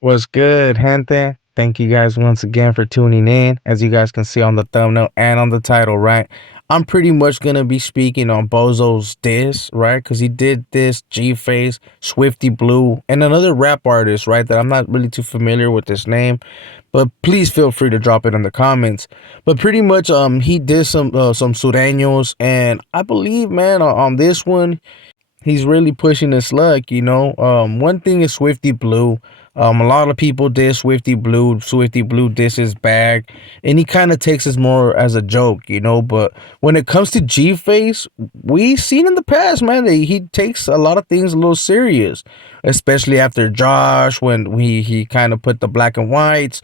What's good, gente? Thank you guys once again for tuning in. As you guys can see on the thumbnail and on the title, right? I'm pretty much gonna be speaking on Bozo's diss, right? Because he did this Gface, Swifty Blue, and another rap artist, right? That I'm not really too familiar with this name, but please feel free to drop it in the comments. But pretty much, he did some sureños, and I believe, man, on this one, he's really pushing his luck, you know. One thing is Swifty Blue. A lot of people diss Swifty Blue. Swifty Blue disses back, and he kind of takes it more as a joke, you know. But when it comes to Gface, we've seen in the past, man, that he takes a lot of things a little serious, especially after Josh when he kind of put the black and whites.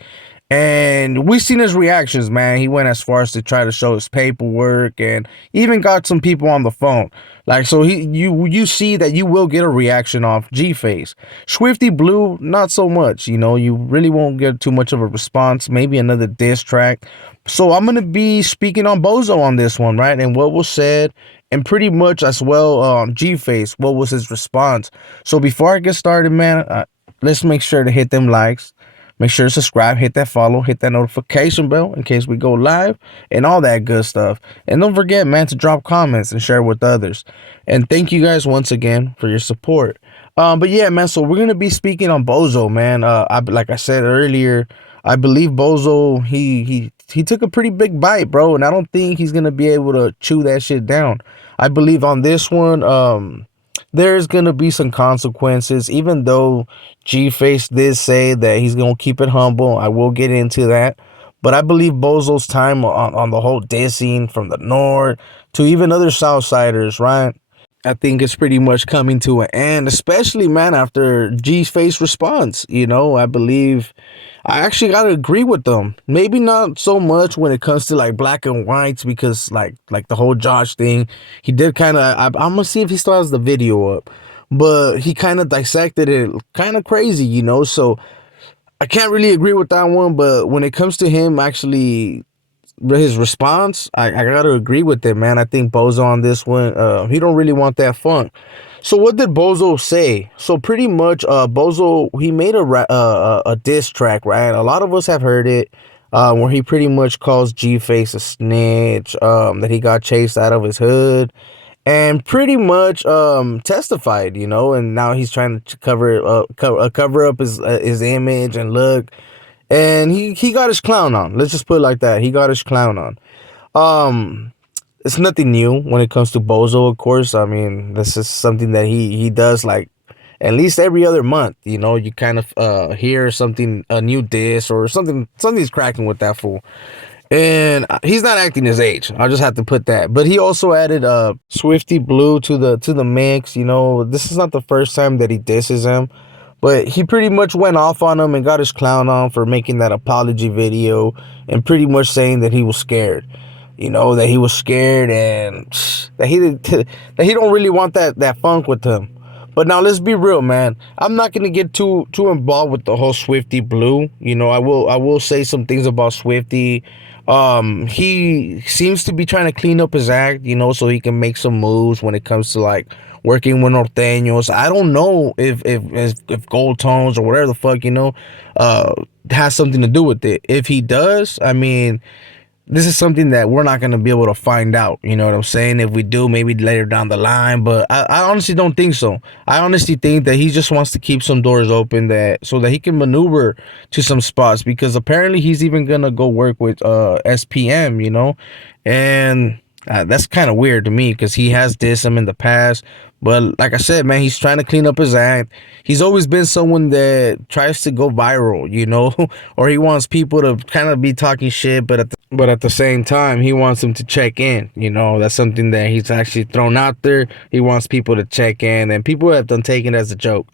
And we've seen his reactions, man. He went as far as to try to show his paperwork and even got some people on the phone. Like, so you see that you will get a reaction off Gface. Swifty Blue, not so much. You know, you really won't get too much of a response. Maybe another diss track. So I'm gonna be speaking on Bozo on this one, right? And what was said, and pretty much as well Gface, what was his response. So before I get started, man, let's make sure to hit them likes. Make sure to subscribe, hit that follow, hit that notification bell in case we go live and all that good stuff. And don't forget, man, to drop comments and share with others. And thank you guys once again for your support. But yeah, man, so we're going to be speaking on Bozo, man. Like I said earlier, I believe Bozo, he took a pretty big bite, bro. And I don't think he's going to be able to chew that shit down. I believe on this one, there's gonna be some consequences, even though Gface did say that he's gonna keep it humble. I will get into that. But I believe Bozo's time on the whole dissing from the north to even other Southsiders, right? I think it's pretty much coming to an end, especially, man, after Gface response. You know, I believe I actually gotta agree with them. Maybe not so much when it comes to like black and whites, because like the whole Josh thing, he did kind of. I'm gonna see if he still has the video up, but he kind of dissected it kind of crazy, you know. So I can't really agree with that one. But when it comes to him actually his response, I gotta agree with it, man. I think Bozo on this one, he don't really want that funk. So what did Bozo say? So pretty much, Bozo, he made a diss track, right? A lot of us have heard it, where he pretty much calls Gface a snitch, that he got chased out of his hood, and pretty much testified, you know, and now he's trying to cover up his image and look, and he got his clown on. Let's just put it like that. He got his clown on. Um, it's nothing new when it comes to Bozo, of course. I mean, this is something that he does like at least every other month. You know, you kind of hear something, a new diss or something's cracking with that fool. And he's not acting his age. I just have to put that. But he also added Swifty Blue to the mix. You know, this is not the first time that he disses him. But he pretty much went off on him and got his clown on for making that apology video and pretty much saying that he was scared. You know, that he was scared and that he don't really want that funk with him. But now let's be real, man. I'm not gonna get too involved with the whole Swifty Blue. You know, I will say some things about Swifty. He seems to be trying to clean up his act, you know, so he can make some moves when it comes to like working with norteños. I don't know if gold tones or whatever the fuck, you know, has something to do with it. If he does, I mean, this is something that we're not going to be able to find out. You know what I'm saying? If we do, maybe later down the line. But I honestly don't think so. I honestly think that he just wants to keep some doors open that so that he can maneuver to some spots, because apparently he's even going to go work with SPM, you know, and that's kind of weird to me because he has dissed him in the past. But like I said, man, he's trying to clean up his act. He's always been someone that tries to go viral, you know, or he wants people to kind of be talking shit, but at the same time, he wants them to check in. You know, that's something that he's actually thrown out there. He wants people to check in, and people have done taken it as a joke.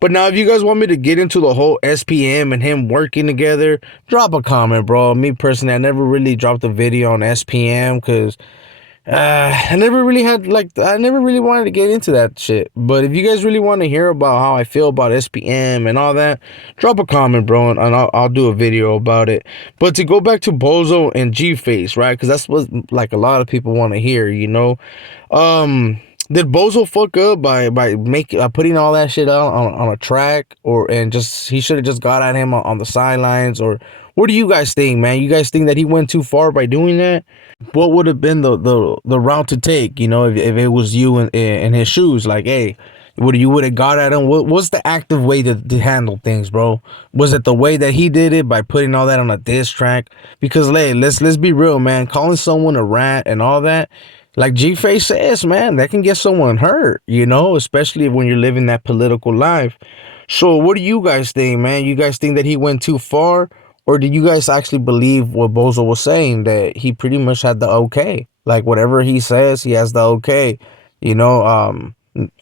But now, if you guys want me to get into the whole SPM and him working together, drop a comment, bro. Me personally, I never really dropped a video on SPM because I never really had like I never really wanted to get into that shit. But if you guys really want to hear about how I feel about SPM and all that, drop a comment, bro, and I'll do a video about it. But to go back to Bozo and Gface, right? Because that's what like a lot of people want to hear, you know. Um, did Bozo fuck up by making putting all that shit out on a track, or and just he should have just got at him on the sidelines, or what do you guys think, man? You guys think that he went too far by doing that? What would have been the route to take, you know, if it was you in his shoes? Like, hey, would have got at him? What's the active way to handle things, bro? Was it the way that he did it by putting all that on a diss track? Because hey, let's be real, man. Calling someone a rat and all that, like Gface says, man, that can get someone hurt, you know, especially when you're living that political life. So what do you guys think, man? You guys think that he went too far? Or do you guys actually believe what Bozo was saying, that he pretty much had the okay? Like whatever he says, he has the okay. You know, I'm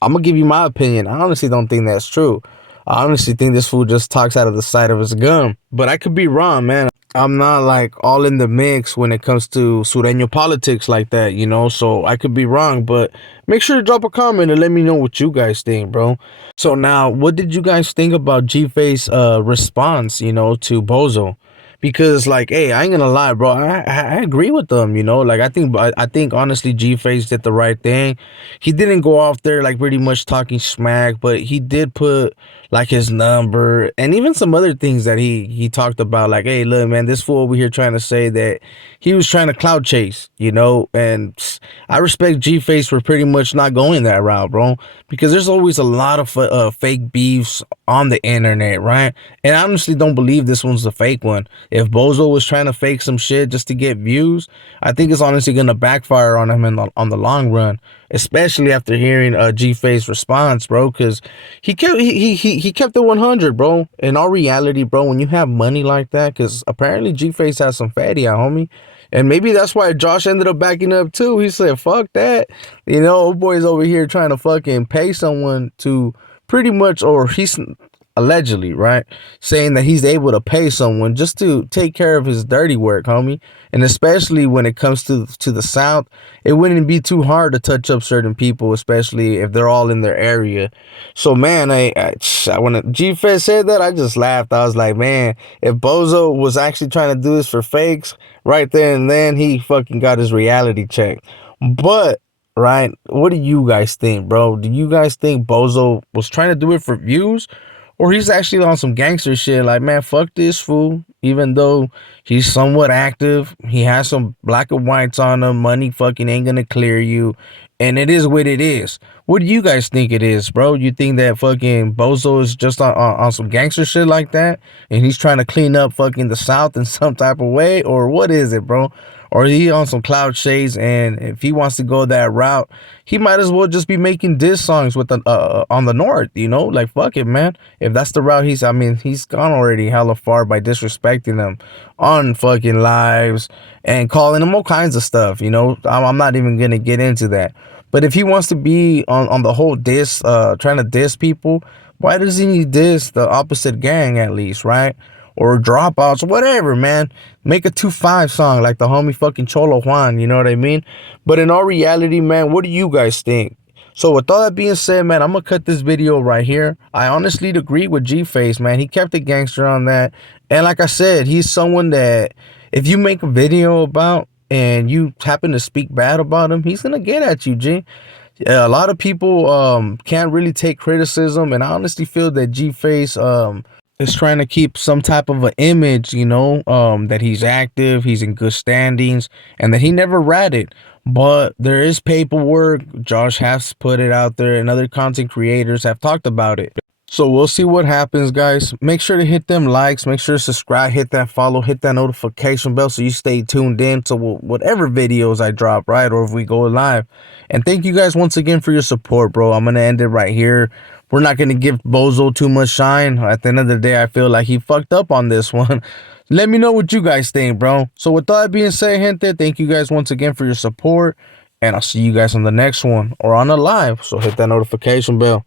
gonna give you my opinion. I honestly don't think that's true. I honestly think this fool just talks out of the side of his gun. But I could be wrong, man. I'm not like all in the mix when it comes to Sureño politics like that, you know, so I could be wrong, but make sure to drop a comment and let me know what you guys think, bro. So now, what did you guys think about Gface response, you know, to Bozo? Because like, hey, I ain't gonna lie, bro. I agree with them, you know. Like I think honestly, Gface did the right thing. He didn't go off there like pretty much talking smack, but he did put like his number and even some other things that he talked about. Like, hey, look, man, this fool over here trying to say that he was trying to cloud chase, you know. And I respect Gface for pretty much not going that route, bro, because there's always a lot of fake beefs on the internet, right? And I honestly don't believe this one's a fake one. If Bozo was trying to fake some shit just to get views, I think it's honestly gonna backfire on him on the long run, especially after hearing Gface response, bro, because he kept it 100, bro. In all reality, bro, when you have money like that, because apparently Gface has some fatty out, homie. And maybe that's why Josh ended up backing up too. He said, fuck that. You know, old boy's over here trying to fucking pay someone to pretty much, or he's allegedly, right, saying that he's able to pay someone just to take care of his dirty work, homie. And especially when it comes to the South, it wouldn't be too hard to touch up certain people, especially if they're all in their area. So man, when Gface said that, I just laughed. I was like, man, if Bozo was actually trying to do this for fakes, right there and then he fucking got his reality check. But right, what do you guys think, bro? Do you guys think Bozo was trying to do it for views? Or he's actually on some gangster shit, like, man, fuck this fool. Even though he's somewhat active, he has some black and whites on him. Money fucking ain't gonna clear you. And it is what it is. What do you guys think it is, bro? You think that fucking Bozo is just on some gangster shit like that? And he's trying to clean up fucking the South in some type of way? Or what is it, bro? Or he on some cloud shades, and if he wants to go that route, he might as well just be making diss songs with the on the North, you know? Like, fuck it, man. If that's the route I mean, he's gone already hella far by disrespecting them on fucking lives and calling them all kinds of stuff, you know? I'm not even gonna get into that. But if he wants to be on the whole diss, trying to diss people, why doesn't he diss the opposite gang at least, right? Or dropouts, whatever, man. Make a 2-5 song like the homie fucking Cholo Juan, you know what I mean? But in all reality, man, what do you guys think? So with all that being said, man, I'm gonna cut this video right here. I honestly agree with Gface, man. He kept it gangster on that. And like I said, he's someone that if you make a video about and you happen to speak bad about him, he's gonna get at you, G. Yeah, a lot of people can't really take criticism, and I honestly feel that Gface is trying to keep some type of an image, you know, that he's active, he's in good standings, and that he never ratted. But there is paperwork. Josh has put it out there, and other content creators have talked about it. So we'll see what happens, guys. Make sure to hit them likes, make sure to subscribe, hit that follow, hit that notification bell so you stay tuned in to whatever videos I drop, right? Or if we go live. And thank you guys once again for your support, bro. I'm going to end it right here. We're not going to give Bozo too much shine. At the end of the day, I feel like he fucked up on this one. Let me know what you guys think, bro. So with that being said, gente, thank you guys once again for your support. And I'll see you guys on the next one or on a live. So hit that notification bell.